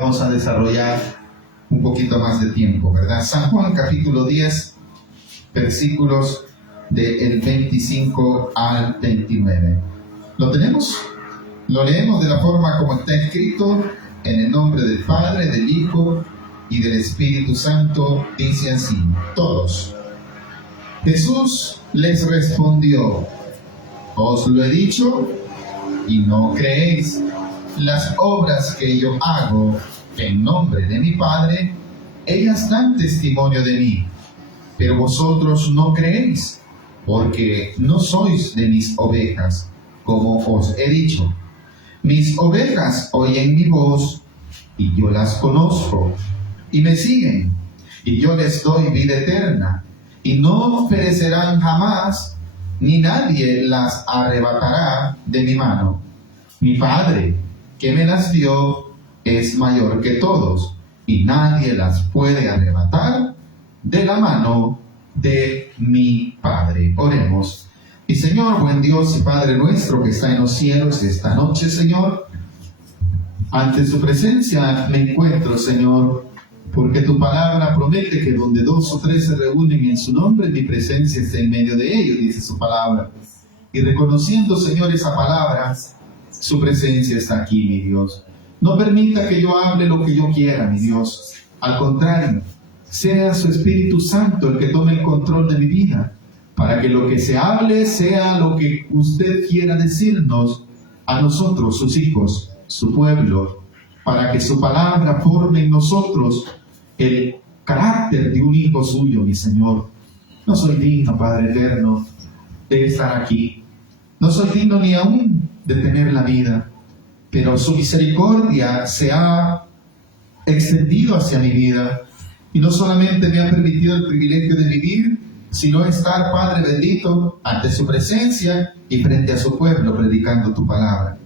Vamos a desarrollar un poquito más de tiempo, ¿verdad? San Juan capítulo 10, versículos del 25 al 29. ¿Lo tenemos? Lo leemos de la forma como está escrito, en el nombre del Padre, del Hijo y del Espíritu Santo. Dice así, todos. Jesús les respondió, os lo he dicho y no creéis. Las obras que yo hago en nombre de mi Padre, ellas dan testimonio de mí, pero vosotros no creéis, porque no sois de mis ovejas, como os he dicho. Mis ovejas oyen mi voz, y yo las conozco, y me siguen, y yo les doy vida eterna, y no perecerán jamás, ni nadie las arrebatará de mi mano. Mi Padre, que me las dio, es mayor que todos, y nadie las puede arrebatar de la mano de mi Padre. Oremos. Y Señor, buen Dios y Padre nuestro que está en los cielos, esta noche, Señor, ante su presencia me encuentro, Señor, porque tu palabra promete que donde dos o tres se reúnen en su nombre, mi presencia está en medio de ellos, dice su palabra. Y reconociendo, Señor, esa palabra, su presencia está aquí, mi Dios. No permita que yo hable lo que yo quiera, mi Dios. Al contrario, sea su Espíritu Santo el que tome el control de mi vida, para que lo que se hable sea lo que usted quiera decirnos a nosotros, sus hijos, su pueblo, para que su palabra forme en nosotros el carácter de un hijo suyo, mi Señor. No soy digno, Padre eterno, de estar aquí. No soy digno ni aún de tener la vida, pero su misericordia se ha extendido hacia mi vida y no solamente me ha permitido el privilegio de vivir, sino estar, Padre bendito, ante su presencia y frente a su pueblo predicando tu palabra.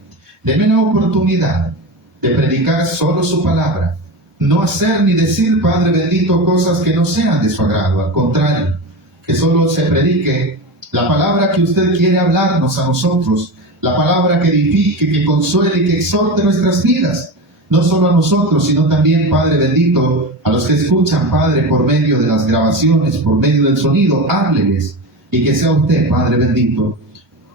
Deme la oportunidad de predicar solo su palabra, no hacer ni decir, Padre bendito, cosas que no sean de su agrado, al contrario, que solo se predique la palabra que usted quiere hablarnos a nosotros, la palabra que edifique, que consuele y que exhorte nuestras vidas, no solo a nosotros, sino también, Padre bendito, a los que escuchan, Padre, por medio de las grabaciones, por medio del sonido, hábleles, y que sea usted, Padre bendito,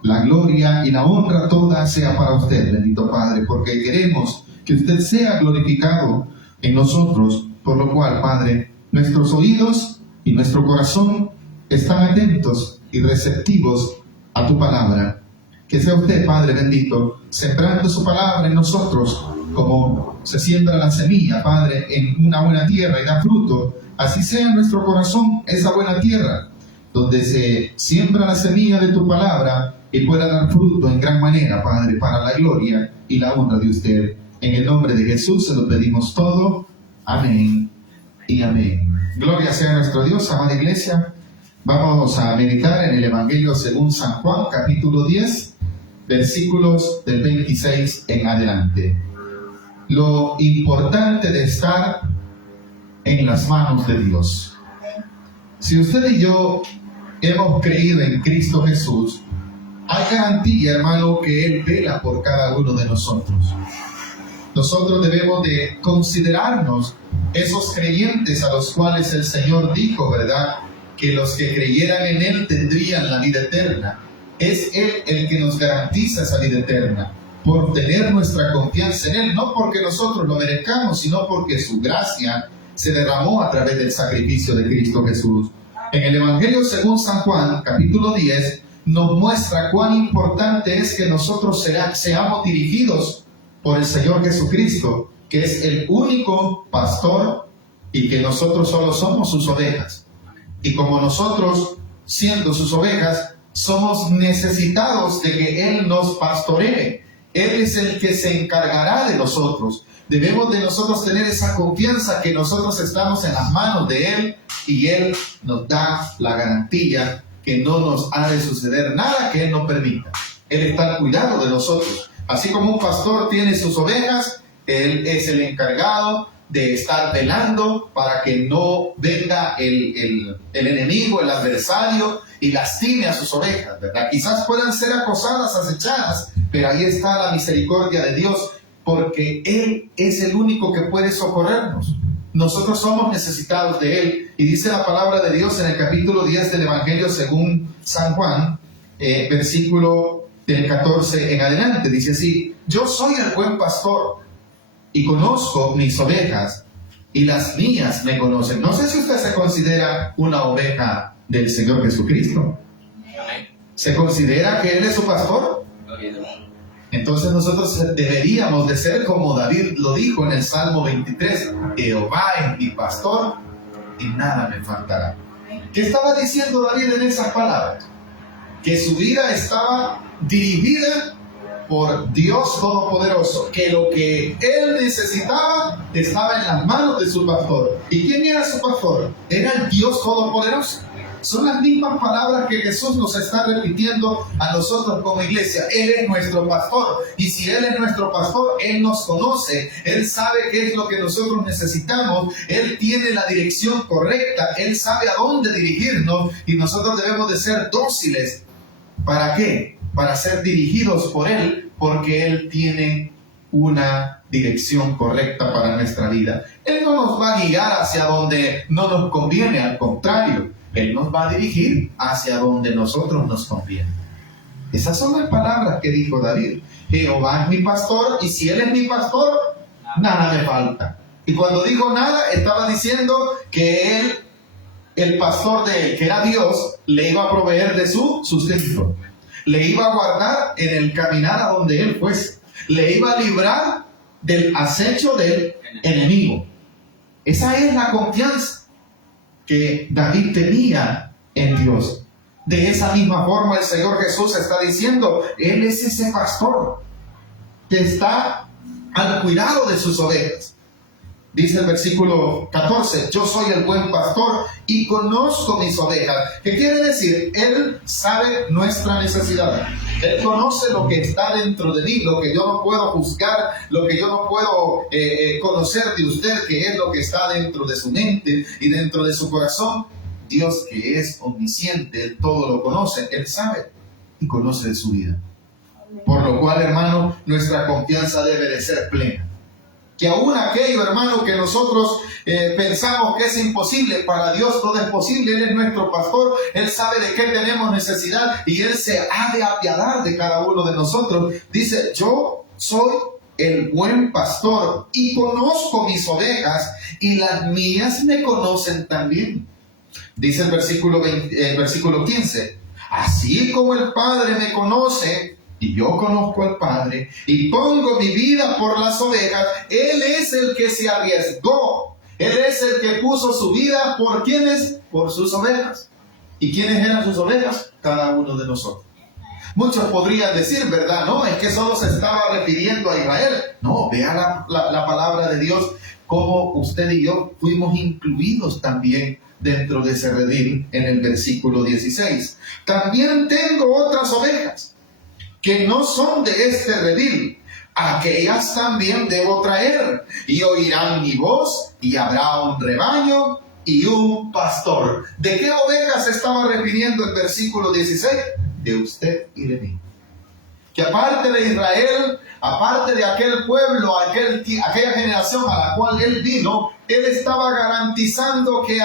la gloria y la honra toda sea para usted, bendito Padre, porque queremos que usted sea glorificado en nosotros, por lo cual, Padre, nuestros oídos y nuestro corazón están atentos y receptivos a tu palabra. Que sea usted, Padre bendito, sembrando su palabra en nosotros, como se siembra la semilla, Padre, en una buena tierra y da fruto. Así sea en nuestro corazón esa buena tierra, donde se siembra la semilla de tu palabra y pueda dar fruto en gran manera, Padre, para la gloria y la honra de usted. En el nombre de Jesús se lo pedimos todo. Amén y amén. Gloria sea a nuestro Dios, amada iglesia. Vamos a meditar en el Evangelio según San Juan, capítulo 10, versículos del 26 en adelante. Lo importante de estar en las manos de Dios. Si usted y yo hemos creído en Cristo Jesús, hay garantía, hermano, que Él vela por cada uno de nosotros. Nosotros debemos de considerarnos esos creyentes a los cuales el Señor dijo, ¿verdad?, que los que creyeran en Él tendrían la vida eterna. Es Él el que nos garantiza esa vida eterna, por tener nuestra confianza en Él, no porque nosotros lo merezcamos, sino porque su gracia se derramó a través del sacrificio de Cristo Jesús. En el Evangelio según San Juan, capítulo 10, nos muestra cuán importante es que nosotros seamos dirigidos por el Señor Jesucristo, que es el único pastor y que nosotros solo somos sus ovejas. Y como nosotros, siendo sus ovejas, somos necesitados de que Él nos pastoree. Él es el que se encargará de nosotros. Debemos de nosotros tener esa confianza que nosotros estamos en las manos de Él y Él nos da la garantía que no nos ha de suceder nada que Él no permita. Él está al cuidado de nosotros. Así como un pastor tiene sus ovejas, Él es el encargado de estar velando para que no venga el enemigo, el adversario, y lastime a sus ovejas, ¿verdad? Quizás puedan ser acosadas, acechadas, pero ahí está la misericordia de Dios porque Él es el único que puede socorrernos. Nosotros somos necesitados de Él. Y dice la palabra de Dios en el capítulo 10 del Evangelio según San Juan, versículo del 14 en adelante. Dice así: yo soy el buen pastor y conozco mis ovejas y las mías me conocen. No sé si usted se considera una oveja del Señor Jesucristo. ¿Se considera que Él es su pastor? Entonces nosotros deberíamos de ser como David lo dijo en el Salmo 23: Jehová es mi pastor y nada me faltará. ¿Qué estaba diciendo David en esas palabras? Que su vida estaba dirigida por Dios Todopoderoso, que lo que él necesitaba estaba en las manos de su pastor. ¿Y quién era su pastor? Era el Dios Todopoderoso. Son las mismas palabras que Jesús nos está repitiendo a nosotros como iglesia. Él es nuestro pastor. Y si Él es nuestro pastor, Él nos conoce. Él sabe qué es lo que nosotros necesitamos. Él tiene la dirección correcta. Él sabe a dónde dirigirnos. Y nosotros debemos de ser dóciles. ¿Para qué? Para ser dirigidos por Él. Porque Él tiene una dirección correcta para nuestra vida. Él no nos va a guiar hacia donde no nos conviene. Al contrario, Él nos va a dirigir hacia donde nosotros nos conviene. Esas son las palabras que dijo David. Jehová es mi pastor, y si Él es mi pastor, nada me falta. Y cuando dijo nada, estaba diciendo que Él, el pastor de Él, que era Dios, le iba a proveer de su sustento. Le iba a guardar en el caminar a donde Él fuese. Le iba a librar del acecho del enemigo. Esa es la confianza que David tenía en Dios. De esa misma forma el Señor Jesús está diciendo: Él es ese pastor que está al cuidado de sus ovejas. Dice el versículo 14: yo soy el buen pastor y conozco mis ovejas. ¿Qué quiere decir? Él sabe nuestra necesidad. Él conoce lo que está dentro de mí, lo que yo no puedo juzgar, lo que yo no puedo conocer de usted, que es lo que está dentro de su mente y dentro de su corazón. Dios, que es omnisciente, Él todo lo conoce, Él sabe y conoce de su vida. Por lo cual, hermano, nuestra confianza debe de ser plena. Que aún aquello, hermano, que nosotros pensamos que es imposible, para Dios todo es posible. Él es nuestro pastor, Él sabe de qué tenemos necesidad y Él se ha de apiadar de cada uno de nosotros. Dice: yo soy el buen pastor y conozco mis ovejas y las mías me conocen también. Dice el versículo 15: así como el Padre me conoce, y yo conozco al Padre, y pongo mi vida por las ovejas. Él es el que se arriesgó. Él es el que puso su vida ¿por quiénes? Por sus ovejas. ¿Y quiénes eran sus ovejas? Cada uno de nosotros. Muchos podrían decir, ¿verdad? No, es que solo se estaba refiriendo a Israel. No, vea la palabra de Dios, cómo usted y yo fuimos incluidos también dentro de ese redil en el versículo 16. También tengo otras ovejas que no son de este redil, aquellas también debo traer, y oirán mi voz, y habrá un rebaño y un pastor. ¿De qué ovejas se estaba refiriendo el versículo 16? De usted y de mí. Que aparte de Israel, aparte de aquel pueblo, aquella generación a la cual Él vino, Él estaba garantizando que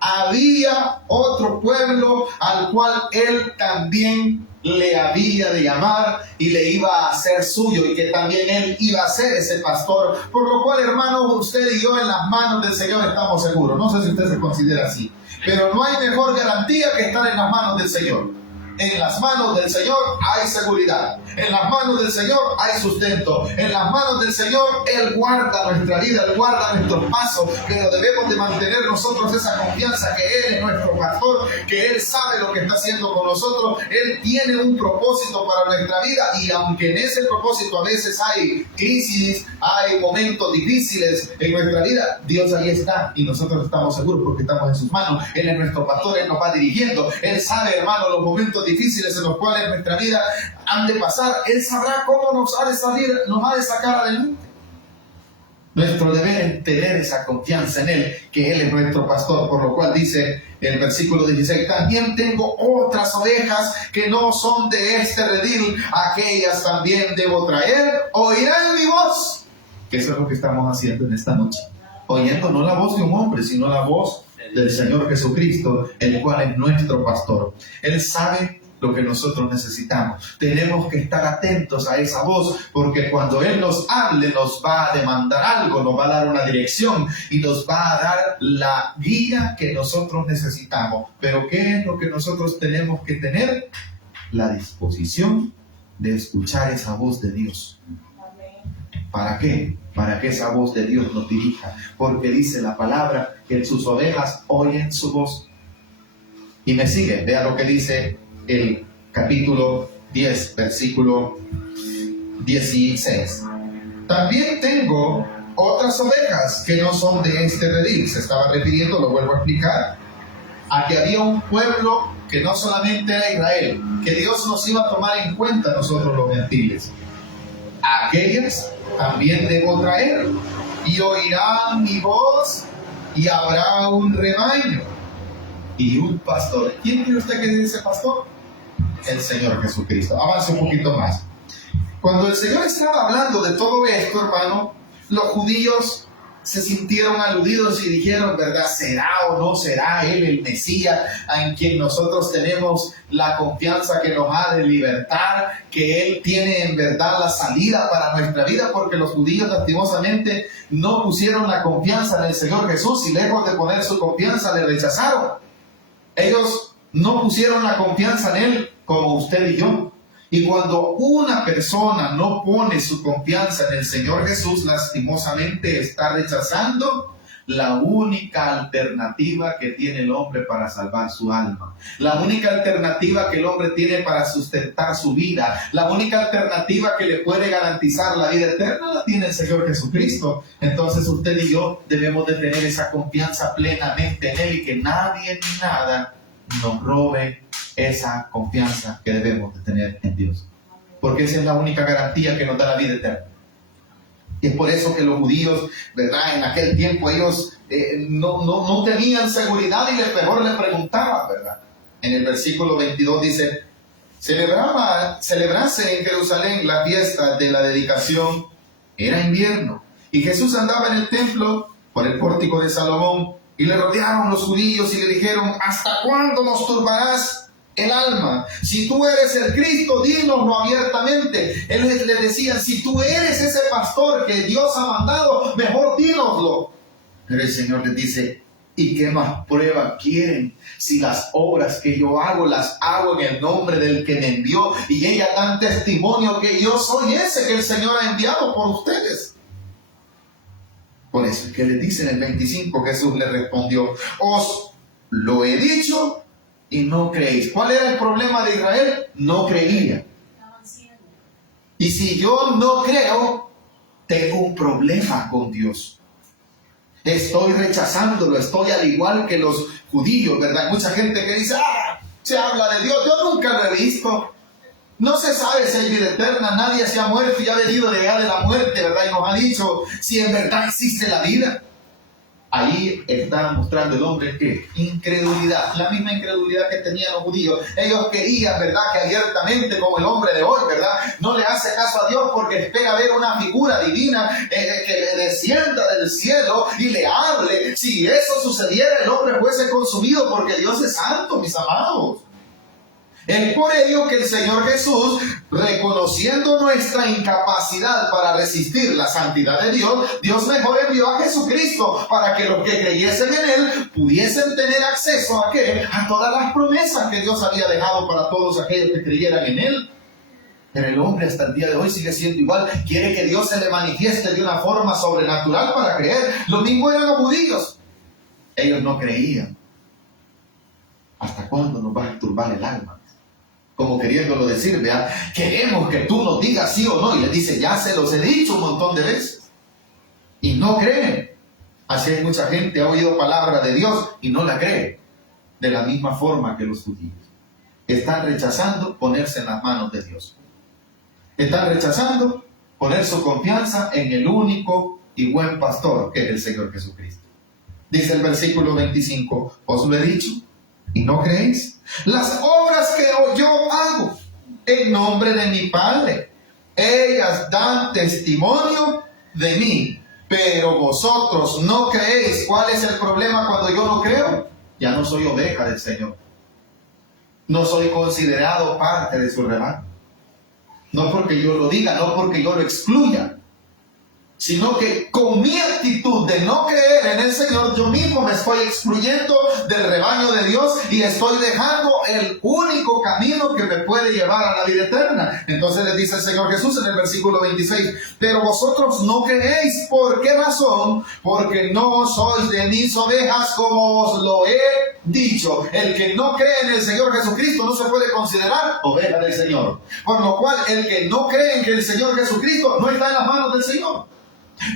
había otro pueblo al cual Él también le había de llamar y le iba a hacer suyo, y que también Él iba a ser ese pastor. Por lo cual, hermano, usted y yo en las manos del Señor estamos seguros. No sé si usted se considera así, pero no hay mejor garantía que estar en las manos del Señor. En las manos del Señor hay seguridad. En las manos del Señor hay sustento. En las manos del Señor Él guarda nuestra vida, Él guarda nuestros pasos. Pero debemos de mantener nosotros esa confianza que Él es nuestro pastor, que Él sabe lo que está haciendo con nosotros. Él tiene un propósito para nuestra vida, y aunque en ese propósito a veces hay crisis, hay momentos difíciles en nuestra vida, Dios ahí está y nosotros estamos seguros porque estamos en sus manos. Él es nuestro pastor, Él nos va dirigiendo. Él sabe, hermano, los momentos difíciles en los cuales nuestra vida han de pasar. Él sabrá cómo nos ha de salir, nos ha de sacar adelante. Nuestro deber es tener esa confianza en Él, que Él es nuestro pastor, por lo cual dice el versículo 16, también tengo otras ovejas que no son de este redil, aquellas también debo traer, oirán mi voz. Que eso es lo que estamos haciendo en esta noche, oyendo no la voz de un hombre, sino la voz del Señor Jesucristo, el cual es nuestro pastor. Él sabe lo que nosotros necesitamos. Tenemos que estar atentos a esa voz, porque cuando Él nos hable, nos va a demandar algo, nos va a dar una dirección y nos va a dar la guía que nosotros necesitamos. Pero ¿qué es lo que nosotros tenemos que tener? La disposición de escuchar esa voz de Dios. ¿Para qué? Para que esa voz de Dios nos dirija, porque dice la palabra que sus ovejas oyen su voz. Y me sigue, vea lo que dice el capítulo 10, versículo 16. También tengo otras ovejas que no son de este redil. Se estaba refiriendo, lo vuelvo a explicar, a que había un pueblo que no solamente era Israel, que Dios nos iba a tomar en cuenta nosotros los gentiles. Aquellas también debo traer, y oirán mi voz, y habrá un rebaño y un pastor. ¿Quién cree usted que es ese pastor? El Señor Jesucristo. Avance un poquito más. Cuando el Señor estaba hablando de todo esto, hermano, los judíos se sintieron aludidos y dijeron, ¿verdad? ¿Será o no será Él el Mesías en quien nosotros tenemos la confianza que nos ha de libertar, que Él tiene en verdad la salida para nuestra vida? Porque los judíos lastimosamente no pusieron la confianza en el Señor Jesús y lejos de poner su confianza le rechazaron. Ellos no pusieron la confianza en Él como usted y yo. Y cuando una persona no pone su confianza en el Señor Jesús, lastimosamente está rechazando la única alternativa que tiene el hombre para salvar su alma. La única alternativa que el hombre tiene para sustentar su vida. La única alternativa que le puede garantizar la vida eterna la tiene el Señor Jesucristo. Entonces usted y yo debemos de tener esa confianza plenamente en Él y que nadie ni nada nos robe esa confianza que debemos de tener en Dios, porque esa es la única garantía que nos da la vida eterna. Y es por eso que los judíos, ¿verdad? En aquel tiempo ellos no tenían seguridad y mejor le preguntaban, ¿verdad? En el versículo 22 dice, celebrase en Jerusalén la fiesta de la dedicación, era invierno, y Jesús andaba en el templo por el pórtico de Salomón, y le rodearon los judíos y le dijeron, ¿hasta cuándo nos turbarás el alma? Si tú eres el Cristo, dínoslo abiertamente. Él le decía, si tú eres ese pastor que Dios ha mandado, mejor dínoslo. Pero el Señor les dice, ¿y qué más prueba quieren? Si las obras que yo hago, las hago en el nombre del que me envió, y ellas dan testimonio que yo soy ese que el Señor ha enviado por ustedes. Por eso es que le dice en el 25, Jesús le respondió, os lo he dicho y no creéis. ¿Cuál era el problema de Israel? No creía. Y si yo no creo, tengo un problema con Dios. Estoy rechazándolo, estoy al igual que los judíos, ¿verdad? Mucha gente que dice, se habla de Dios, yo nunca lo he visto. No se sabe si hay vida eterna, nadie se ha muerto y ha venido de allá de la muerte, ¿verdad? Y nos ha dicho si en verdad existe la vida. Ahí está mostrando el hombre que incredulidad, la misma incredulidad que tenían los judíos. Ellos querían, ¿verdad?, que abiertamente, como el hombre de hoy, ¿verdad?, no le hace caso a Dios porque espera ver una figura divina que le descienda del cielo y le hable. Si eso sucediera, el hombre fuese consumido, porque Dios es santo, mis amados. Es por ello que el Señor Jesús, reconociendo nuestra incapacidad para resistir la santidad de Dios, Dios mejor envió a Jesucristo para que los que creyesen en Él pudiesen tener acceso a ¿qué? A todas las promesas que Dios había dejado para todos aquellos que creyeran en Él. Pero el hombre hasta el día de hoy sigue siendo igual, quiere que Dios se le manifieste de una forma sobrenatural para creer. Lo mismo eran los judíos. Ellos no creían. ¿Hasta cuándo nos va a turbar el alma? Como queriéndolo decir, vea, queremos que tú nos digas sí o no. Y le dice, ya se los he dicho un montón de veces. Y no creen. Así hay mucha gente ha oído palabra de Dios y no la cree. De la misma forma que los judíos. Están rechazando ponerse en las manos de Dios. Están rechazando poner su confianza en el único y buen pastor, que es el Señor Jesucristo. Dice el versículo 25, os lo he dicho, y no creéis. Las obras que yo hago en nombre de mi Padre, ellas dan testimonio de mí, pero vosotros no creéis. ¿Cuál es el problema cuando yo no creo? Ya no soy oveja del Señor. No soy considerado parte de su rebaño. No porque yo lo diga, no porque yo lo excluya, sino que con mi actitud de no creer en el Señor, yo mismo me estoy excluyendo del rebaño de Dios y estoy dejando el único camino que me puede llevar a la vida eterna. Entonces le dice el Señor Jesús en el versículo 26, pero vosotros no creéis. ¿Por qué razón? Porque no sois de mis ovejas, como os lo he dicho. El que no cree en el Señor Jesucristo no se puede considerar oveja del Señor. Por lo cual, el que no cree en que el Señor Jesucristo no está en las manos del Señor.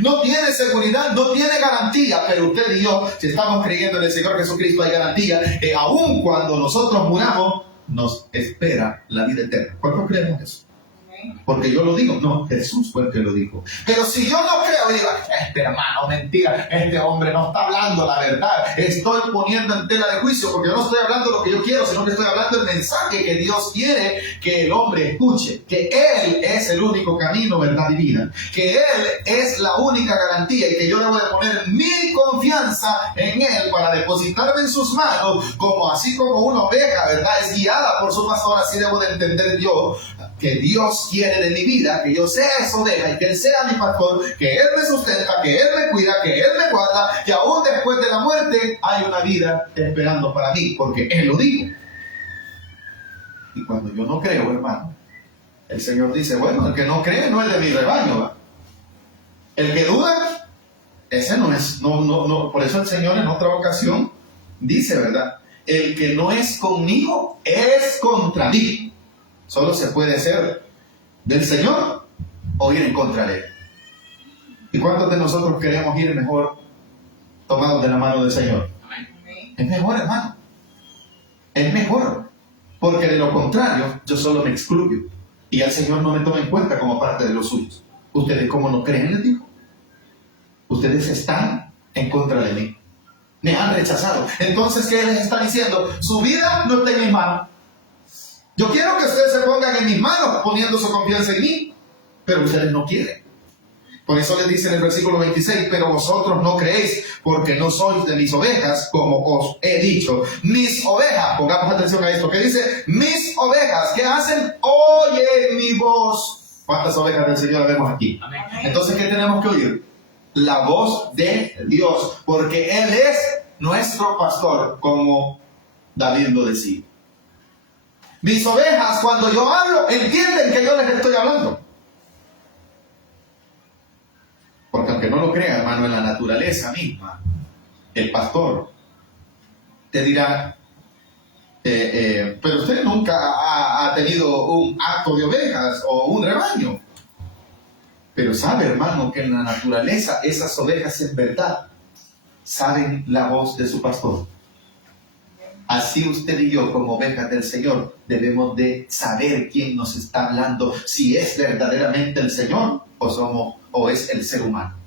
No tiene seguridad, no tiene garantía, pero usted y yo, si estamos creyendo en el Señor Jesucristo, hay garantía que aun cuando nosotros muramos, nos espera la vida eterna. ¿Cuántos creemos eso? Porque yo lo digo, no, Jesús fue el que lo dijo. Pero si yo no creo, digo, hermano, mentira, este hombre no está hablando la verdad, estoy poniendo en tela de juicio, porque no estoy hablando lo que yo quiero, sino que estoy hablando el mensaje que Dios quiere que el hombre escuche, que Él es el único camino, verdad y vida, que Él es la única garantía y que yo debo de poner mi confianza en Él para depositarme en sus manos, como así como una oveja, verdad, es guiada por su pastor, así debo de entender yo que Dios quiere de mi vida, que yo sea esa oveja y que Él sea mi pastor, que Él me sustenta, que Él me cuida, que Él me guarda, que aún después de la muerte hay una vida esperando para mí, porque Él lo dijo. Y cuando yo no creo, hermano, el Señor dice, bueno, el que no cree no es de mi rebaño, ¿va? El que duda, ese no es, no. Por eso el Señor en otra ocasión dice, ¿verdad? El que no es conmigo es contra mí. Solo se puede ser del Señor o ir en contra de Él. ¿Y cuántos de nosotros queremos ir mejor tomados de la mano del Señor? Amén. Es mejor, hermano. Es mejor. Porque de lo contrario, yo solo me excluyo. Y el Señor no me toma en cuenta como parte de los suyos. ¿Ustedes cómo no creen? Les digo. Ustedes están en contra de mí. Me han rechazado. Entonces, ¿qué les está diciendo? Su vida no está en mis manos. Yo quiero que ustedes se pongan en mis manos poniendo su confianza en mí, pero ustedes no quieren. Por eso les dice en el versículo 26, pero vosotros no creéis porque no sois de mis ovejas, como os he dicho. Mis ovejas, pongamos atención a esto, que dice, mis ovejas, ¿qué hacen? Oyen mi voz. ¿Cuántas ovejas del Señor vemos aquí? Amén. Entonces, ¿qué tenemos que oír? La voz de Dios, porque Él es nuestro pastor, como David lo decía. Mis ovejas, cuando yo hablo, entienden que yo les estoy hablando. Porque aunque no lo crea, hermano, en la naturaleza misma, el pastor te dirá, pero usted nunca ha tenido un acto de ovejas o un rebaño. Pero sabe, hermano, que en la naturaleza esas ovejas en verdad saben la voz de su pastor. Así usted y yo, como ovejas del Señor, debemos de saber quién nos está hablando, si es verdaderamente el Señor o es el ser humano.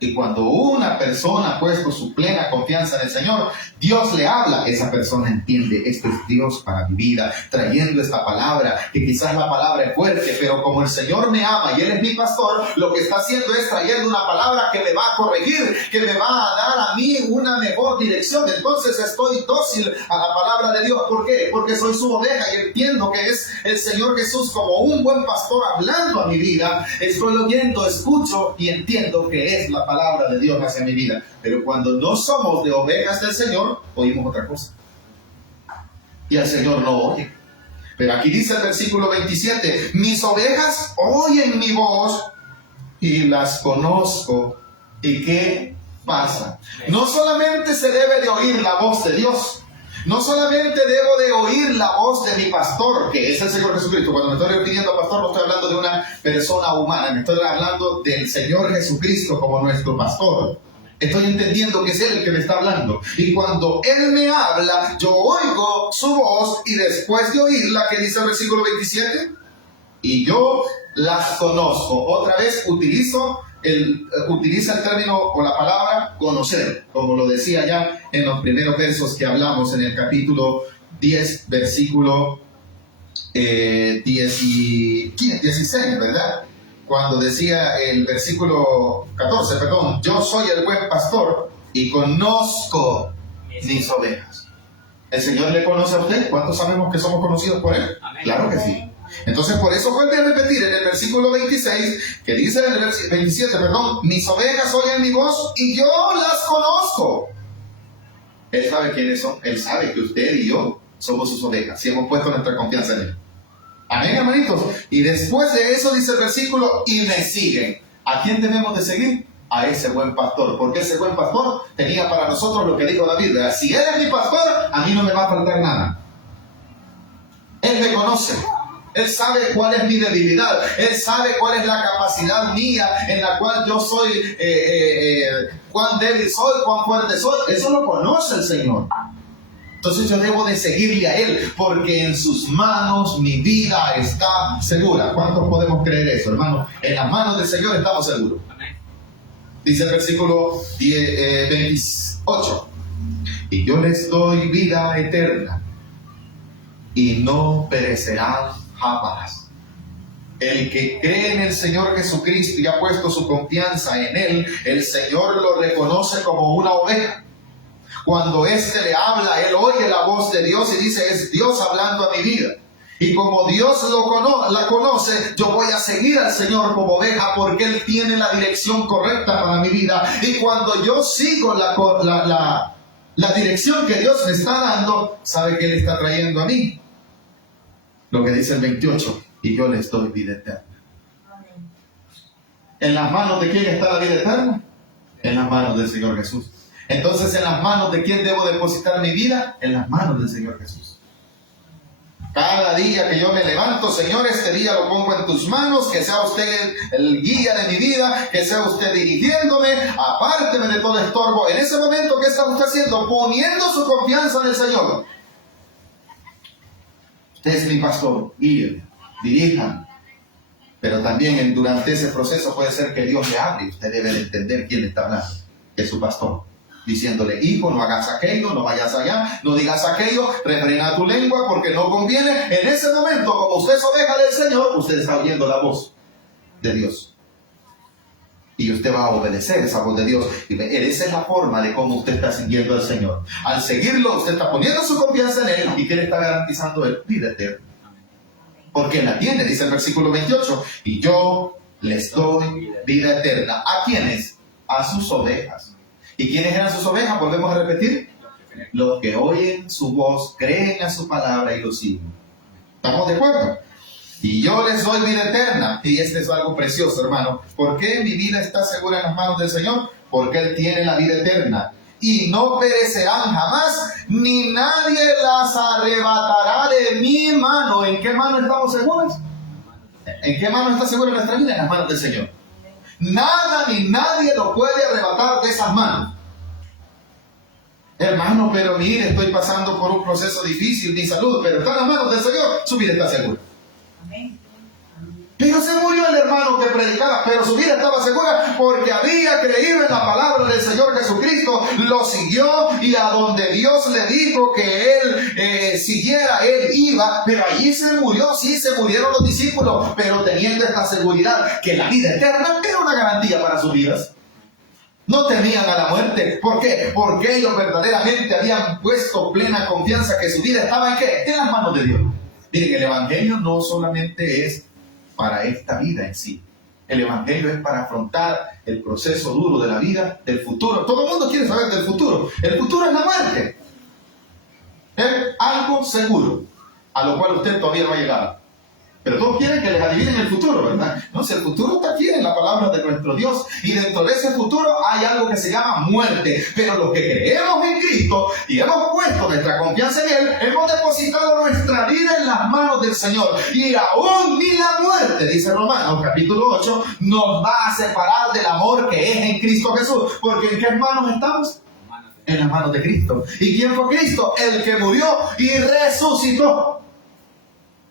Y cuando una persona ha puesto su plena confianza en el Señor, Dios le habla, esa persona entiende, esto es Dios para mi vida, trayendo esta palabra, que quizás la palabra es fuerte, pero como el Señor me ama y Él es mi pastor, lo que está haciendo es trayendo una palabra que me va a corregir, que me va a dar a mí una mejor dirección. Entonces estoy dócil a la palabra de Dios. ¿Por qué? Porque soy su oveja y entiendo que es el Señor Jesús como un buen pastor hablando a mi vida. Estoy oyendo, escucho y entiendo que es la palabra de Dios hacia mi vida. Pero cuando no somos de ovejas del Señor, oímos otra cosa. Y el Señor no oye. Pero aquí dice el versículo 27, mis ovejas oyen mi voz y las conozco. ¿Y qué pasa? No solamente se debe de oír la voz de Dios, no solamente debo de oír la voz de mi pastor, que es el Señor Jesucristo. Cuando me estoy refiriendo a pastor, no estoy hablando de una persona humana, me estoy hablando del Señor Jesucristo como nuestro pastor. Estoy entendiendo que es Él el que me está hablando. Y cuando Él me habla, yo oigo su voz y después de oírla, ¿qué dice el versículo 27? Y yo las conozco. Otra vez utilizo él utiliza el término o la palabra conocer, como lo decía ya en los primeros versos que hablamos en el capítulo 10, versículo 16, ¿verdad? Cuando decía el versículo 14, perdón, yo soy el buen pastor y conozco mis ovejas. ¿El Señor le conoce a usted? ¿Cuántos sabemos que somos conocidos por Él? Amén. Claro que sí. Entonces por eso vuelve a repetir en el versículo 26, que dice en el versículo 27, perdón, mis ovejas oyen mi voz y yo las conozco. Él sabe quiénes son, Él sabe que usted y yo somos sus ovejas, si hemos puesto nuestra confianza en Él. Amén, hermanitos. Y después de eso dice el versículo, y me siguen. ¿A quién tenemos de seguir? A ese buen pastor, porque ese buen pastor tenía para nosotros lo que dijo David, ¿verdad? Si Él es mi pastor, a mí no me va a faltar nada. Él me conoce. Él sabe cuál es mi debilidad. Él sabe cuál es la capacidad mía en la cual yo soy, cuán débil soy, cuán fuerte soy. Eso lo conoce el Señor. Entonces yo debo de seguirle a Él, porque en sus manos mi vida está segura. ¿Cuántos podemos creer eso, hermano? En las manos del Señor estamos seguros. Dice el versículo 28. Y yo les doy vida eterna y no perecerán jamás. El que cree en el Señor Jesucristo y ha puesto su confianza en Él, el Señor lo reconoce como una oveja. Cuando éste le habla, él oye la voz de Dios y dice, es Dios hablando a mi vida. Y como Dios la conoce, yo voy a seguir al Señor como oveja porque Él tiene la dirección correcta para mi vida. Y cuando yo sigo la dirección que Dios me está dando, ¿sabe qué Él está trayendo a mí? Lo que dice el 28, y yo les doy vida eterna. ¿En las manos de quién está la vida eterna? En las manos del Señor Jesús. Entonces, ¿en las manos de quién debo depositar mi vida? En las manos del Señor Jesús. Cada día que yo me levanto, Señor, este día lo pongo en tus manos, que sea usted el guía de mi vida, que sea usted dirigiéndome, apárteme de todo estorbo. En ese momento, ¿qué está usted haciendo? Poniendo su confianza en el Señor. Usted es mi pastor, guíeme, diríjame. Pero también durante ese proceso puede ser que Dios le hable y usted debe de entender quién está hablando, que es su pastor. Diciéndole, hijo, no hagas aquello, no vayas allá, no digas aquello, refrena tu lengua porque no conviene. En ese momento, como usted es oveja del Señor, usted está oyendo la voz de Dios. Y usted va a obedecer esa voz de Dios. Y esa es la forma de cómo usted está siguiendo al Señor. Al seguirlo, usted está poniendo su confianza en Él y que Él está garantizando el vida eterna. Porque la tiene, dice el versículo 28, y yo les doy vida eterna. ¿A quiénes? A sus ovejas. ¿Y quiénes eran sus ovejas? Volvemos a repetir. Los que oyen su voz, creen a su palabra y lo siguen. ¿Estamos de acuerdo? Y yo les doy vida eterna. Y este es algo precioso, hermano. ¿Por qué mi vida está segura en las manos del Señor? Porque Él tiene la vida eterna. Y no perecerán jamás, ni nadie las arrebatará de mi mano. ¿En qué mano estamos seguros? ¿En qué mano está segura nuestra vida? En las manos del Señor. Nada ni nadie lo puede arrebatar de esas manos. Hermano, pero mire, estoy pasando por un proceso difícil de salud, pero está en las manos del Señor, su vida está segura. Amén. Pero se murió el hermano que predicaba, pero su vida estaba segura porque había creído en la palabra del Señor Jesucristo, lo siguió y a donde Dios le dijo que él siguiera, él iba, pero allí se murió, sí, se murieron los discípulos, pero teniendo esta seguridad que la vida eterna era una garantía para sus vidas. No temían a la muerte. ¿Por qué? Porque ellos verdaderamente habían puesto plena confianza que su vida estaba ¿en qué? En las manos de Dios. Miren, el Evangelio no solamente es para esta vida en sí. El Evangelio es para afrontar el proceso duro de la vida, del futuro. Todo el mundo quiere saber del futuro. El futuro es la muerte. Es algo seguro, a lo cual usted todavía no ha llegado. Pero todos quieren que les adivinen el futuro, ¿verdad? No, si el futuro está aquí en la palabra de nuestro Dios. Y dentro de ese futuro hay algo que se llama muerte. Pero los que creemos en Cristo y hemos puesto nuestra confianza en Él, hemos depositado nuestra vida en las manos del Señor. Y aún ni la muerte, dice Romanos capítulo 8, nos va a separar del amor que es en Cristo Jesús. Porque ¿en qué manos estamos? En las manos de Cristo. ¿Y quién fue Cristo? El que murió y resucitó.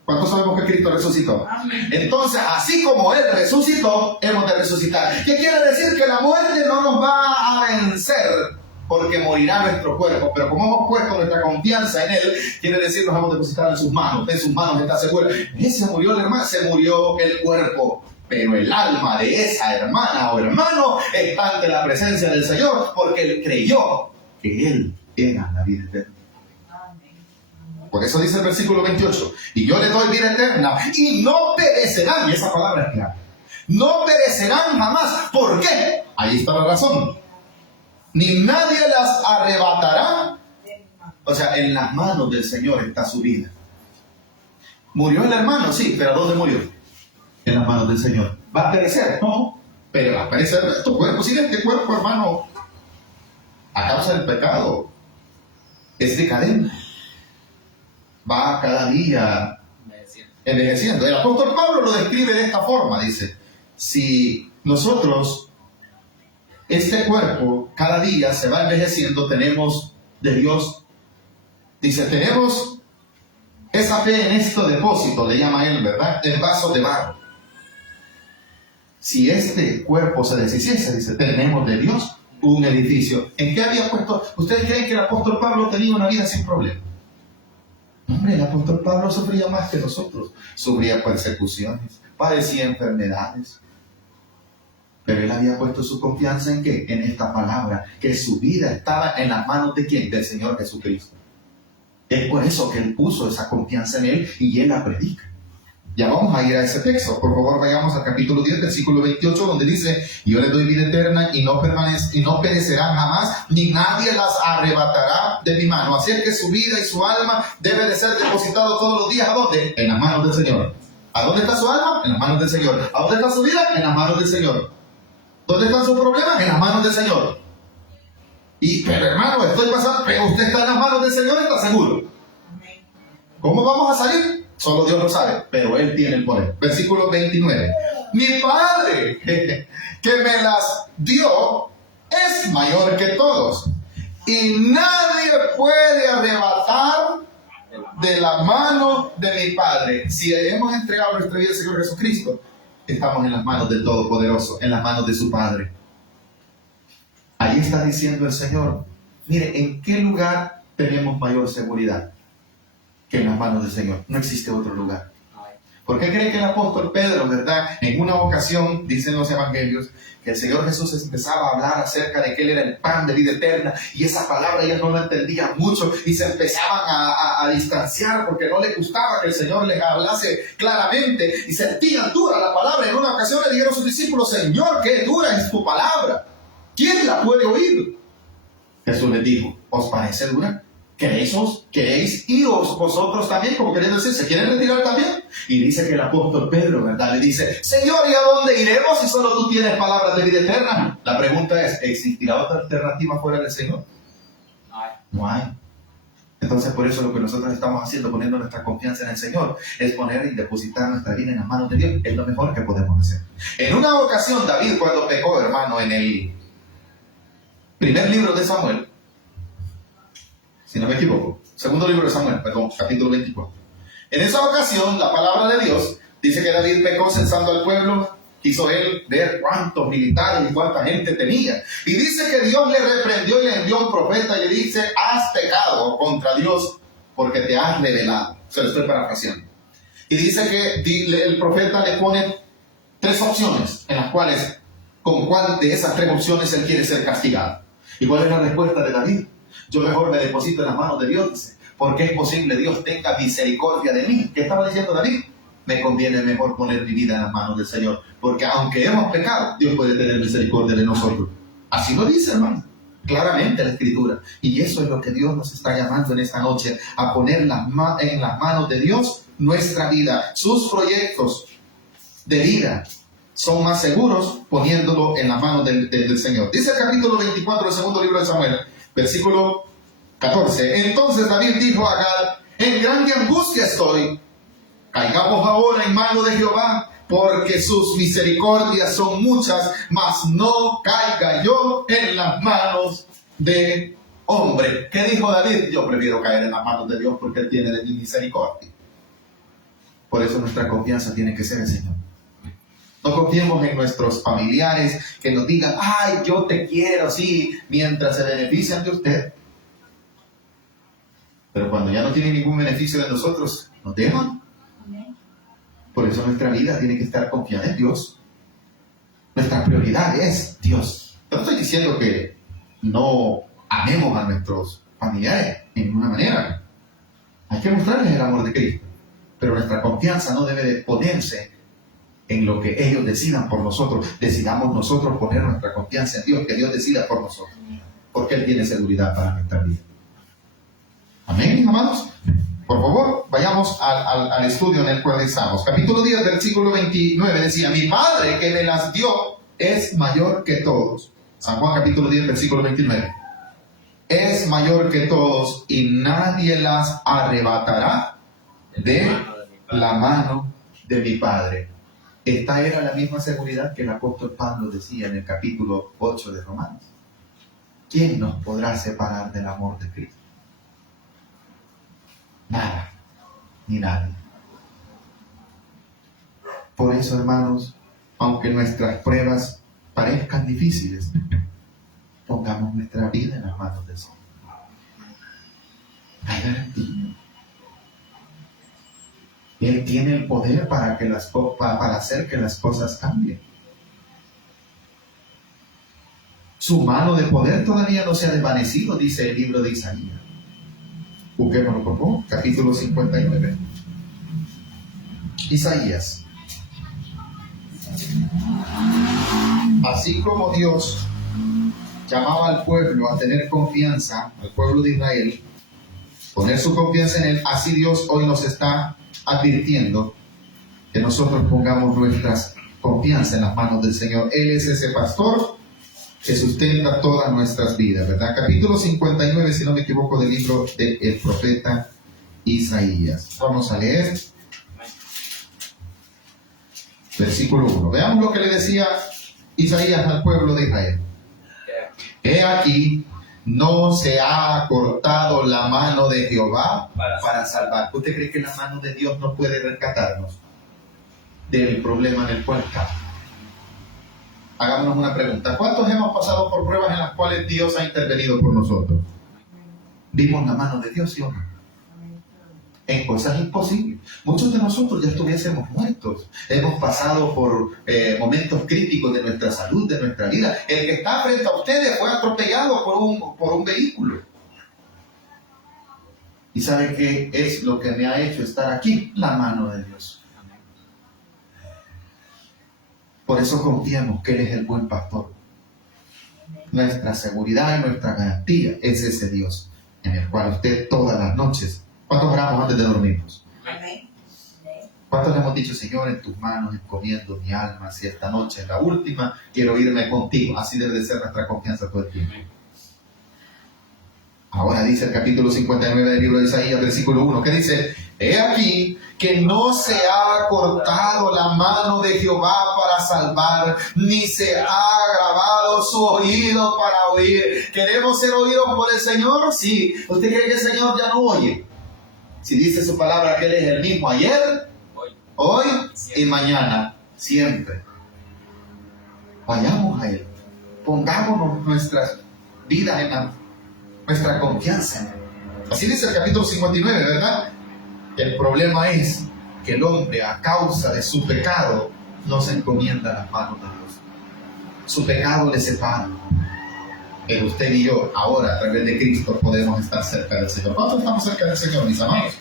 ¿Cuántos sabemos que Cristo resucitó? Entonces, así como Él resucitó, hemos de resucitar. ¿Qué quiere decir? Que la muerte no nos va a vencer, porque morirá nuestro cuerpo. Pero como hemos puesto nuestra confianza en Él, quiere decir nos hemos depositado en sus manos. En sus manos está seguro. Se murió el hermano, se murió el cuerpo. Pero el alma de esa hermana o hermano está ante la presencia del Señor, porque Él creyó que Él era la vida eterna. Por eso dice el versículo 28, y yo le doy vida eterna, y no perecerán, y esa palabra es clara, no perecerán jamás. ¿Por qué? Ahí está la razón. Ni nadie las arrebatará. O sea, en las manos del Señor está su vida. ¿Murió el hermano? Sí, pero ¿dónde murió? En las manos del Señor. ¿Va a perecer? No, pero va a perecer tu cuerpo. Si este cuerpo, hermano, a causa del pecado, es decadente. Va cada día envejeciendo. El apóstol Pablo lo describe de esta forma, dice, si nosotros, este cuerpo cada día se va envejeciendo, tenemos de Dios, dice, tenemos esa fe en este depósito, le llama él, ¿verdad? En vasos de barro. Si este cuerpo se deshiciese, dice, tenemos de Dios un edificio. ¿En qué había puesto? ¿Ustedes creen que el apóstol Pablo tenía una vida sin problema? Hombre, el apóstol Pablo sufría más que nosotros. Sufría persecuciones, padecía enfermedades. Pero él había puesto su confianza ¿en qué? En esta palabra, que su vida estaba en las manos de ¿quién? Del Señor Jesucristo. Es por eso que él puso esa confianza en él y él la predica. Ya vamos a ir a ese texto. Por favor, vayamos al capítulo 10, versículo 28, donde dice, yo les doy vida eterna y no perecerán jamás, ni nadie las arrebatará de mi mano. Así es que su vida y su alma debe de ser depositado todos los días. ¿A dónde? En las manos del Señor. ¿A dónde está su alma? En las manos del Señor. ¿A dónde está su vida? En las manos del Señor. ¿Dónde están sus problemas? En las manos del Señor. Pero hermano, estoy pasando, pero usted está en las manos del Señor, ¿está seguro? ¿Cómo vamos a salir? Solo Dios lo sabe, pero Él tiene el poder. Versículo 29. Mi Padre, que me las dio, es mayor que todos, y nadie puede arrebatar de la mano de mi Padre. Si hemos entregado nuestra vida al Señor Jesucristo, estamos en las manos del Todopoderoso, en las manos de su Padre. Ahí está diciendo el Señor, mire, ¿en qué lugar tenemos mayor seguridad? Que en las manos del Señor. No existe otro lugar. ¿Por qué cree que el apóstol Pedro, verdad, en una ocasión, dicen los evangelios, que el Señor Jesús empezaba a hablar acerca de que Él era el pan de vida eterna, y esa palabra ellos no la entendían mucho, y se empezaban a distanciar porque no les gustaba que el Señor les hablase claramente, y sentían dura la palabra? En una ocasión le dijeron a sus discípulos, Señor, qué dura es tu palabra, ¿quién la puede oír? Jesús les dijo, ¿os parece dura? ¿Queréis iros vosotros también? Como queriendo decir, ¿se quieren retirar también? Y dice que el apóstol Pedro, ¿verdad? Le dice, Señor, ¿y a dónde iremos si solo tú tienes palabras de vida eterna? La pregunta es, ¿existirá otra alternativa fuera del Señor? No hay. Entonces, por eso lo que nosotros estamos haciendo, poniendo nuestra confianza en el Señor, es poner y depositar nuestra vida en las manos de Dios. Es lo mejor que podemos hacer. En una ocasión, David, cuando pecó, hermano, en el primer libro de Samuel, si no me equivoco, segundo libro de Samuel, perdón, capítulo 24. En esa ocasión, la palabra de Dios dice que David pecó censando al pueblo, quiso él ver cuántos militares y cuánta gente tenía. Y dice que Dios le reprendió y le envió un profeta y le dice, has pecado contra Dios porque te has rebelado. Se lo estoy parafraseando. Y dice que el profeta le pone tres opciones en las cuales, con cuál de esas tres opciones él quiere ser castigado. ¿Y cuál es la respuesta de David? Yo mejor me deposito en las manos de Dios, dice, porque es posible Dios tenga misericordia de mí. ¿Qué estaba diciendo David? Me conviene mejor poner mi vida en las manos del Señor, porque aunque hemos pecado, Dios puede tener misericordia de nosotros. Así lo dice, hermano, claramente la Escritura. Y eso es lo que Dios nos está llamando en esta noche, a poner en las manos de Dios nuestra vida. Sus proyectos de vida son más seguros poniéndolo en las manos del Señor. Dice el capítulo 24 del segundo libro de Samuel, versículo 14. Entonces David dijo a Gad, en grande angustia estoy, caigamos ahora en mano de Jehová, porque sus misericordias son muchas, mas no caiga yo en las manos de hombre. ¿Qué dijo David? Yo prefiero caer en las manos de Dios porque Él tiene de mí misericordia. Por eso nuestra confianza tiene que ser el Señor. No confiemos en nuestros familiares que nos digan, ay, yo te quiero, sí, mientras se benefician de usted. Pero cuando ya no tienen ningún beneficio de nosotros, nos dejan. Por eso nuestra vida tiene que estar confiada en Dios. Nuestra prioridad es Dios. Yo no estoy diciendo que no amemos a nuestros familiares en ninguna manera. Hay que mostrarles el amor de Cristo. Pero nuestra confianza no debe de ponerse en lo que ellos decidan por nosotros. Decidamos nosotros poner nuestra confianza en Dios, que Dios decida por nosotros. Porque Él tiene seguridad para nuestra vida. Amén, mis amados. Por favor, vayamos al estudio en el cual estamos. Capítulo 10, versículo 29 decía, mi Padre que me las dio es mayor que todos. San Juan capítulo 10, versículo 29. Es mayor que todos y nadie las arrebatará de la mano de mi Padre. Esta era la misma seguridad que el apóstol Pablo decía en el capítulo 8 de Romanos. ¿Quién nos podrá separar del amor de Cristo? Nada, ni nadie. Por eso, hermanos, aunque nuestras pruebas parezcan difíciles, pongamos nuestra vida en las manos del Señor. Hay garantía. Él tiene el poder para hacer que las cosas cambien. Su mano de poder todavía no se ha desvanecido, dice el libro de Isaías. Busquémoslo, por favor, capítulo 59. Isaías. Así como Dios llamaba al pueblo a tener confianza, al pueblo de Israel, poner su confianza en Él, así Dios hoy nos está advirtiendo que nosotros pongamos nuestra confianza en las manos del Señor. Él es ese pastor que sustenta todas nuestras vidas, ¿verdad? Capítulo 59, si no me equivoco, del libro del profeta Isaías. Vamos a leer versículo 1. Veamos lo que le decía Isaías al pueblo de Israel. He aquí, no se ha cortado la mano de Jehová para salvar. ¿Usted cree que la mano de Dios no puede rescatarnos del problema en el cual estamos? Hagámonos una pregunta. ¿Cuántos hemos pasado por pruebas en las cuales Dios ha intervenido por nosotros? ¿Vimos la mano de Dios, sí o no? En cosas imposibles. Muchos de nosotros ya estuviésemos muertos. Hemos pasado por momentos críticos de nuestra salud, de nuestra vida. El que está frente a ustedes fue atropellado por un vehículo. ¿Y sabe qué es lo que me ha hecho estar aquí? La mano de Dios. Por eso confiamos que Él es el buen pastor. Nuestra seguridad y nuestra garantía es ese Dios en el cual usted todas las noches. ¿Cuántos oramos antes de dormirnos? ¿Cuántos le hemos dicho, Señor, en tus manos encomiendo mi alma, si esta noche es la última, quiero irme contigo? Así debe de ser nuestra confianza todo el tiempo. Ahora dice el capítulo 59 del libro de Isaías, versículo 1, que dice, he aquí que no se ha cortado la mano de Jehová para salvar, ni se ha agravado su oído para oír. ¿Queremos ser oídos por el Señor? Sí. ¿Usted cree que el Señor ya no oye? Si dice su palabra que Él es el mismo ayer, hoy y mañana, siempre. Vayamos a Él. Pongámonos nuestras vidas en nuestra confianza en Él. Así dice el capítulo 59, ¿verdad? El problema es que el hombre, a causa de su pecado, no se encomienda a las manos de Dios. Su pecado le separa. Pero usted y yo, ahora, a través de Cristo, podemos estar cerca del Señor. ¿Cuántos estamos cerca del Señor, mis amados?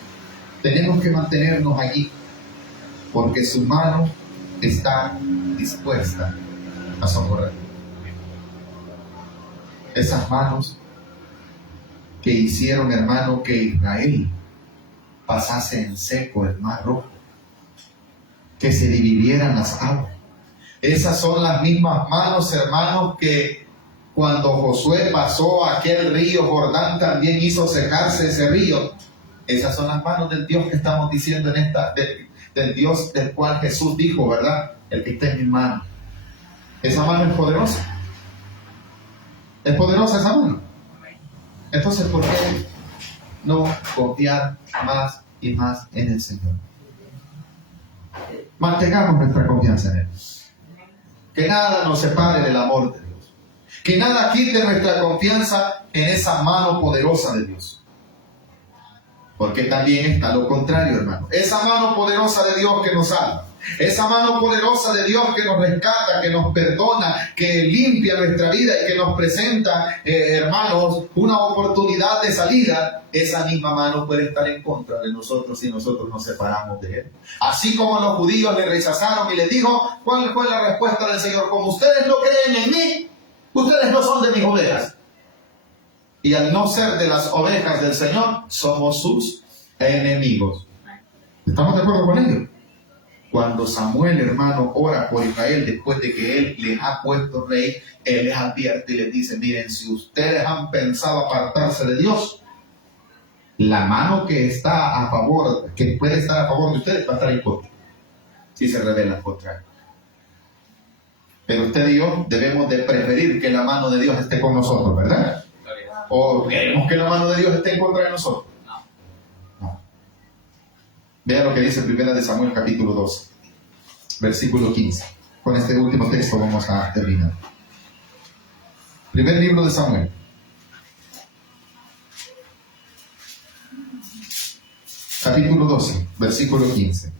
Tenemos que mantenernos allí, porque su mano está dispuesta a socorrer. Esas manos que hicieron, hermano, que Israel pasase en seco el mar rojo, que se dividieran las aguas. Esas son las mismas manos, hermanos, que cuando Josué pasó aquel río Jordán también hizo secarse ese río. Esas son las manos del Dios que estamos diciendo en esta, del Dios del cual Jesús dijo, ¿verdad? El que está en mi mano. Esa mano es poderosa. Es poderosa esa mano. Entonces, ¿por qué no confiar más y más en el Señor? Mantengamos nuestra confianza en Él. Que nada nos separe del amor de Dios. Que nada quite nuestra confianza en esa mano poderosa de Dios. Porque también está lo contrario, hermano. Esa mano poderosa de Dios que nos salva. Esa mano poderosa de Dios que nos rescata, que nos perdona, que limpia nuestra vida y que nos presenta, hermanos, una oportunidad de salida. Esa misma mano puede estar en contra de nosotros si nosotros nos separamos de Él. Así como los judíos le rechazaron y les dijo, ¿cuál fue la respuesta del Señor? Como ustedes no creen en mí, ustedes no son de mis ovejas. Y al no ser de las ovejas del Señor, somos sus enemigos. ¿Estamos de acuerdo con ello? Cuando Samuel, hermano, ora por Israel después de que él les ha puesto rey, él les advierte y les dice, miren, si ustedes han pensado apartarse de Dios, la mano que está a favor, que puede estar a favor de ustedes, va a estar en contra, si se rebelan contra él. Pero usted y yo debemos de preferir que la mano de Dios esté con nosotros, ¿verdad? ¿O queremos que la mano de Dios esté en contra de nosotros? No. Vean lo que dice 1 Samuel capítulo 12, versículo 15. Con este último texto vamos a terminar. Primer libro de Samuel. Capítulo 12, versículo 15.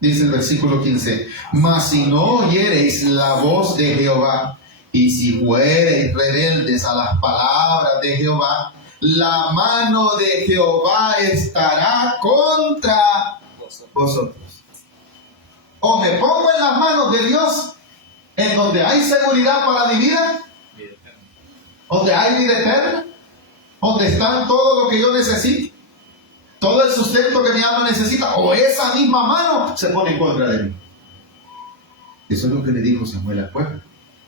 Dice el versículo 15, mas si no oyereis la voz de Jehová, y si fuereis rebeldes a las palabras de Jehová, la mano de Jehová estará contra vosotros. O me pongo en las manos de Dios, en donde hay seguridad para mi vida, donde hay vida eterna, donde está todo lo que yo necesito, todo el sustento que mi alma necesita, o esa misma mano se pone en contra de mí. Eso es lo que le dijo Samuel al pueblo.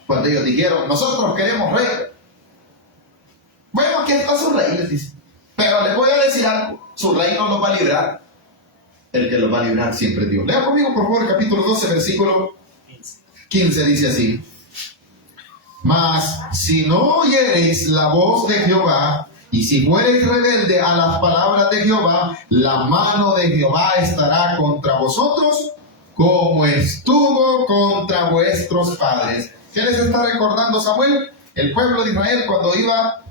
Cuando ellos dijeron, nosotros queremos rey. Bueno, aquí está su rey, les dice. Pero les voy a decir algo, su rey no nos va a librar. El que los va a librar siempre es Dios. Lea conmigo, por favor, el capítulo 12, versículo 15, dice así. Mas si no oyereis la voz de Jehová, y si fuereis rebelde a las palabras de Jehová, la mano de Jehová estará contra vosotros, como estuvo contra vuestros padres. ¿Qué les está recordando Samuel? El pueblo de Israel cuando iba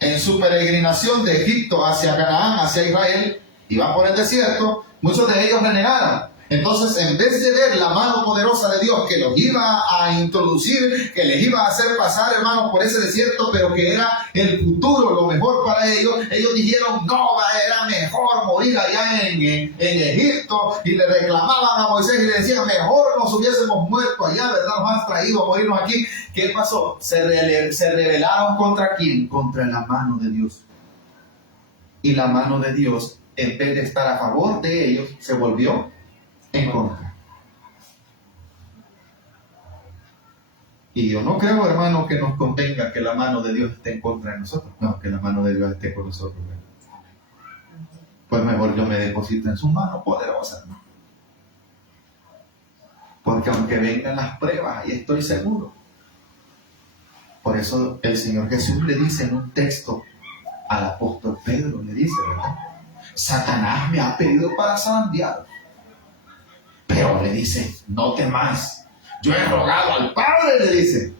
en su peregrinación de Egipto hacia Canaán, hacia Israel, iban por el desierto, muchos de ellos renegaron. Entonces, en vez de ver la mano poderosa de Dios que los iba a introducir, que les iba a hacer pasar, hermanos, por ese desierto, pero que era el futuro, lo mejor para ellos, ellos dijeron, no, era mejor morir allá en Egipto, y le reclamaban a Moisés y le decían, mejor nos hubiésemos muerto allá, ¿verdad? Nos has traído a morirnos aquí. ¿Qué pasó? Se rebelaron ¿contra quién? Contra la mano de Dios. Y la mano de Dios, en vez de estar a favor de ellos, se volvió en contra. Y yo no creo, hermano, que nos convenga que la mano de Dios esté en contra de nosotros. No, que la mano de Dios esté con nosotros. Pues mejor yo me deposito en su mano poderosa, ¿no? Porque aunque vengan las pruebas, ahí estoy seguro. Por eso el Señor Jesús le dice en un texto al apóstol Pedro, le dice, ¿verdad? Satanás me ha pedido para zarandear. Pero le dice, no temas, yo he rogado al Padre, le dice,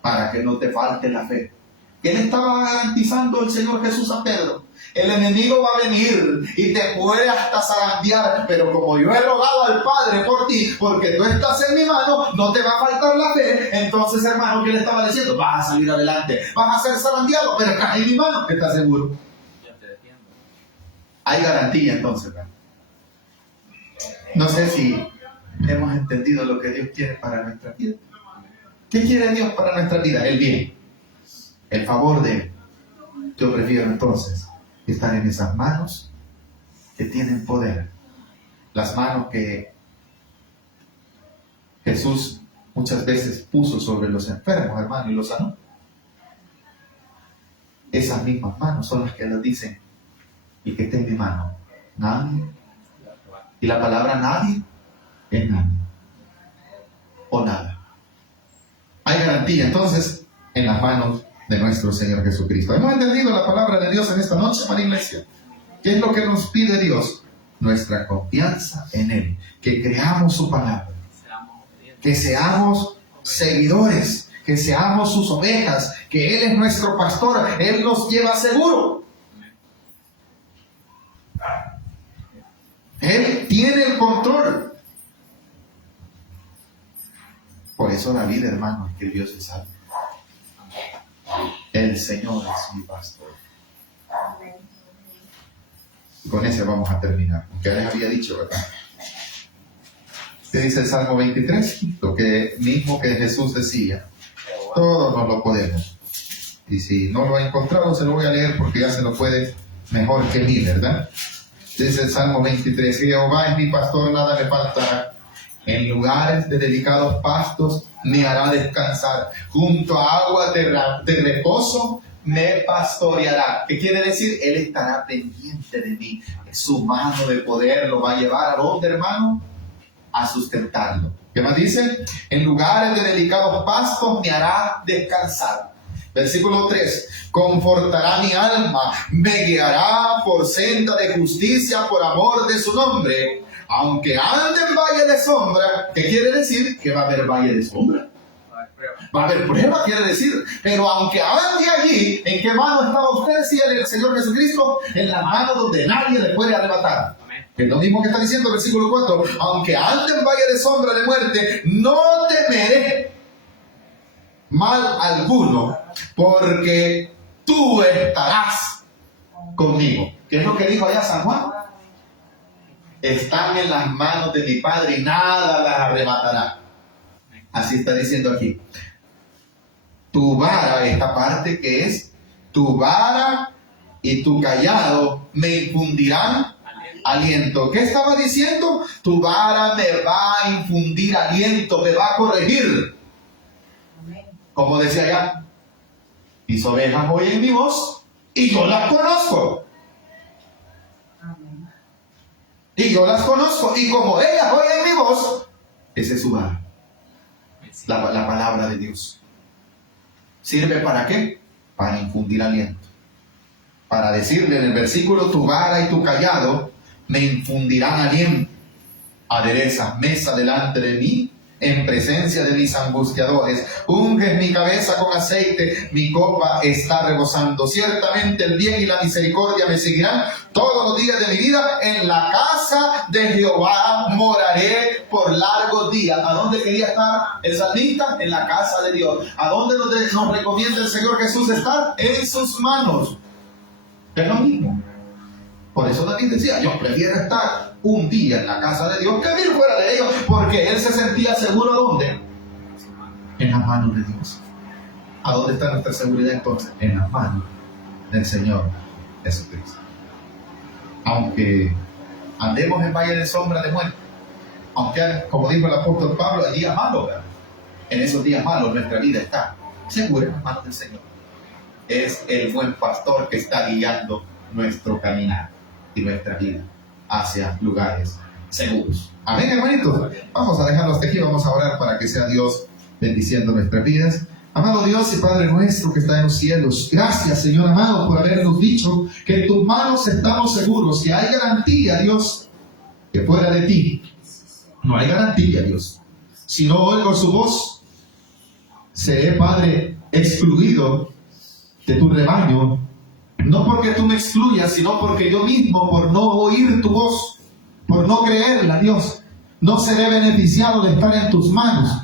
para que no te falte la fe. ¿Qué le estaba garantizando el Señor Jesús a Pedro? El enemigo va a venir y te puede hasta zarandear, pero como yo he rogado al Padre por ti, porque tú estás en mi mano, no te va a faltar la fe. Entonces, hermano, ¿qué le estaba diciendo? Vas a salir adelante, vas a ser zarandeado, pero estás en mi mano, ¿estás seguro? Ya te defiendo. Hay garantía entonces, hermano. No sé si hemos entendido lo que Dios quiere para nuestra vida. ¿Qué quiere Dios para nuestra vida? El bien, el favor de Él. Yo prefiero entonces estar en esas manos que tienen poder. Las manos que Jesús muchas veces puso sobre los enfermos, hermano, y los sanó. Esas mismas manos son las que nos dicen, y que esté en mi mano, nadie. Y la palabra nadie es nadie. O nada. Hay garantía entonces en las manos de nuestro Señor Jesucristo. ¿Hemos entendido la palabra de Dios en esta noche, hermana iglesia? ¿Qué es lo que nos pide Dios? Nuestra confianza en Él, que creamos su palabra, que seamos seguidores, que seamos sus ovejas, que Él es nuestro pastor, Él nos lleva seguro. Él tiene el control. Por eso David, hermano, escribió ese salmo. El Señor es mi pastor. Y con ese vamos a terminar, porque ya les había dicho, ¿verdad? ¿Qué dice el Salmo 23? Lo que mismo que Jesús decía. Todos nos lo podemos. Y si no lo ha encontrado, se lo voy a leer porque ya se lo puede mejor que mí, ¿verdad? Dice el Salmo 23, Jehová es mi pastor, nada me faltará. En lugares de delicados pastos me hará descansar. Junto a agua de reposo me pastoreará. ¿Qué quiere decir? Él estará pendiente de mí. Su mano de poder lo va a llevar a dónde, hermano? A sustentarlo. ¿Qué más dice? En lugares de delicados pastos me hará descansar. Versículo 3. Confortará mi alma, me guiará por senda de justicia por amor de su nombre. Aunque ande en valle de sombra, ¿qué quiere decir? Que va a haber valle de sombra. Va a haber prueba, quiere decir. Pero aunque ande allí, ¿en qué mano estaba usted? Si el Señor Jesucristo, en la mano donde nadie le puede arrebatar. Es lo mismo que está diciendo el versículo 4. Aunque ande en valle de sombra de muerte, no temeré mal alguno, porque tú estarás conmigo. ¿Qué es lo que dijo allá San Juan? Están en las manos de mi Padre y nada las arrebatará. Así está diciendo aquí. Tu vara, esta parte que es, tu vara y tu callado me infundirán aliento. ¿Qué estaba diciendo? Tu vara me va a infundir aliento, me va a corregir. Como decía allá, mis ovejas oyen mi voz y yo las conozco. Y yo las conozco, y como ellas oyen mi voz, esa es su vara. La palabra de Dios. ¿Sirve para qué? Para infundir aliento. Para decirle en el versículo, tu vara y tu callado me infundirán aliento. Aderezas mesa delante de mí, en presencia de mis angustiadores. Unges mi cabeza con aceite, mi copa está rebosando. Ciertamente el bien y la misericordia me seguirán todos los días de mi vida. En la casa de Jehová moraré por largos días. ¿A dónde quería estar el salmista? En la casa de Dios. ¿A dónde nos recomienda el Señor Jesús estar? En sus manos. Es lo mismo. Por eso David decía, yo prefiero estar un día en la casa de Dios que vivir fuera de ellos, porque él se sentía seguro. ¿Dónde? En las manos de Dios. ¿A dónde está nuestra seguridad entonces? En las manos del Señor Jesucristo. Aunque andemos en valle de sombra de muerte, aunque, como dijo el apóstol Pablo, hay días malos, ¿verdad? En esos días malos nuestra vida está segura en las manos del Señor. Es el buen pastor que está guiando nuestro caminar y nuestra vida hacia lugares seguros. Amén, hermanitos. Vamos a dejarlo hasta aquí, vamos a orar para que sea Dios bendiciendo nuestras vidas. Amado Dios y Padre nuestro que está en los cielos, gracias, Señor amado, por habernos dicho que en tus manos estamos seguros. Y hay garantía, Dios, que fuera de ti no hay garantía, Dios. Si no oigo su voz, seré, Padre, excluido de tu rebaño. No porque tú me excluyas, sino porque yo mismo, por no oír tu voz, por no creerla, Dios, no seré beneficiado de estar en tus manos.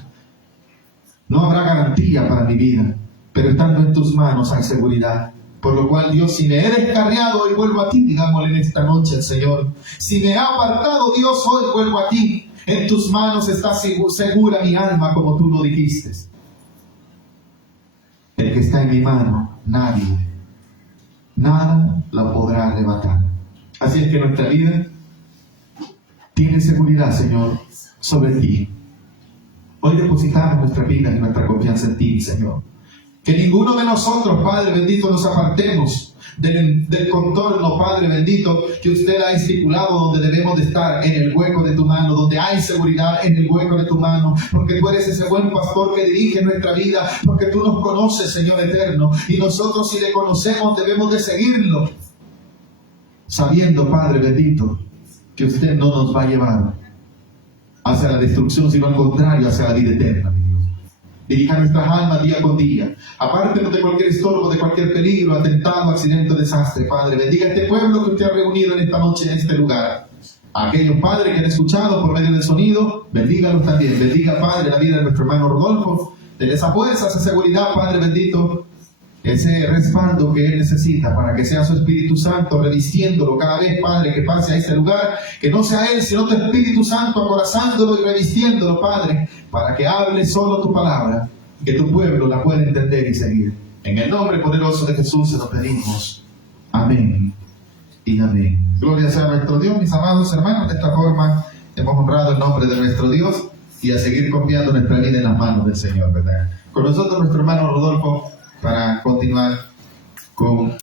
No habrá garantía para mi vida, pero estando en tus manos hay seguridad. Por lo cual, Dios, si me he descarriado, hoy vuelvo a ti, digámosle en esta noche al Señor. Si me ha apartado, Dios, hoy vuelvo a ti. En tus manos está segura mi alma, como tú lo dijiste. El que está en mi mano, nada la podrá arrebatar. Así es que nuestra vida tiene seguridad, Señor, sobre ti. Hoy depositamos nuestra vida y nuestra confianza en ti, Señor. Que ninguno de nosotros, Padre bendito, nos apartemos del contorno, Padre bendito, que usted ha estipulado, donde debemos de estar, en el hueco de tu mano, donde hay seguridad en el hueco de tu mano, porque tú eres ese buen pastor que dirige nuestra vida, porque tú nos conoces, Señor eterno, y nosotros, si le conocemos, debemos de seguirlo. sabiendo, Padre bendito, que usted no nos va a llevar hacia la destrucción, sino al contrario, hacia la vida eterna, mi Dios. Dirija nuestras almas día con día. Apártenos de cualquier estorbo, de cualquier peligro, atentado, accidente o desastre, Padre. Bendiga este pueblo que usted ha reunido en esta noche, en este lugar. A aquellos padres que han escuchado por medio del sonido, bendígalos también. Bendiga, Padre, la vida de nuestro hermano Rodolfo. Dele esa fuerza, esa seguridad, Padre bendito, ese respaldo que él necesita para que sea su Espíritu Santo revistiéndolo cada vez, Padre, que pase a ese lugar, que no sea él, sino tu Espíritu Santo acorazándolo y revistiéndolo, Padre, para que hable solo tu palabra y que tu pueblo la pueda entender y seguir. En el nombre poderoso de Jesús se lo pedimos. Amén y amén. Gloria sea a nuestro Dios, mis amados hermanos. De esta forma hemos honrado el nombre de nuestro Dios y a seguir confiando nuestra vida en las manos del Señor, ¿verdad? Con nosotros nuestro hermano Rodolfo para continuar con